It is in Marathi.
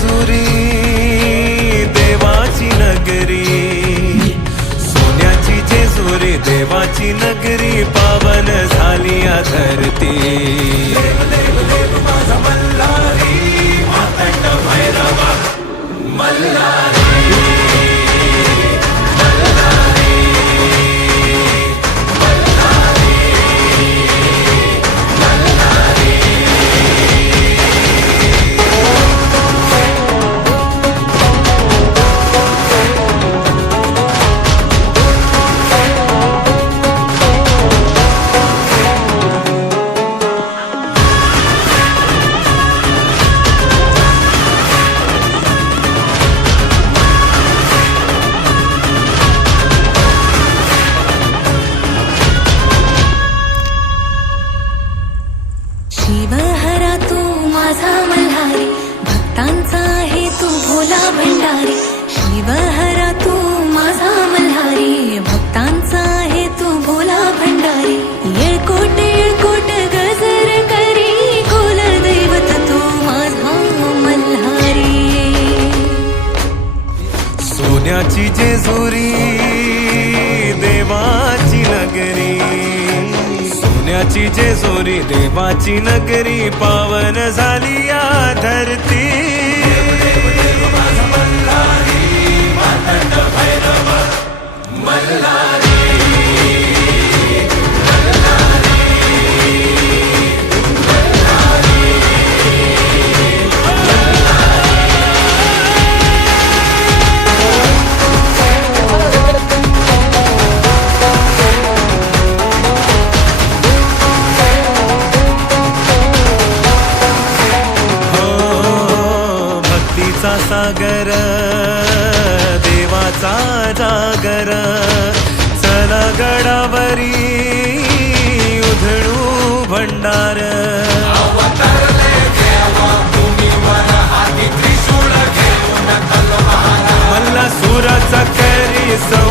जेजुरी देवाची नगरी. सोन्याची जेजुरी देवाची नगरी पावन झाली या शिवहरा तू माझा मल्हारी. भक्तांचा आहे तू भोला भंडारी. शिवहरा तू माझा मल्हारी. भक्तांचा आहे तू भोला भंडारी. येळकोट येळकोट गजर करी. कुल दैवत तू माझा मल्हारी. सोन्याची जेजुरी देवा सोन्याची जेजुरी देवाची नगरी पावन झाली या धरती. देवाचा सागर देवाचा जागर चला गडावरी उधळू भंडार. मल्ला सुराचा करी सौ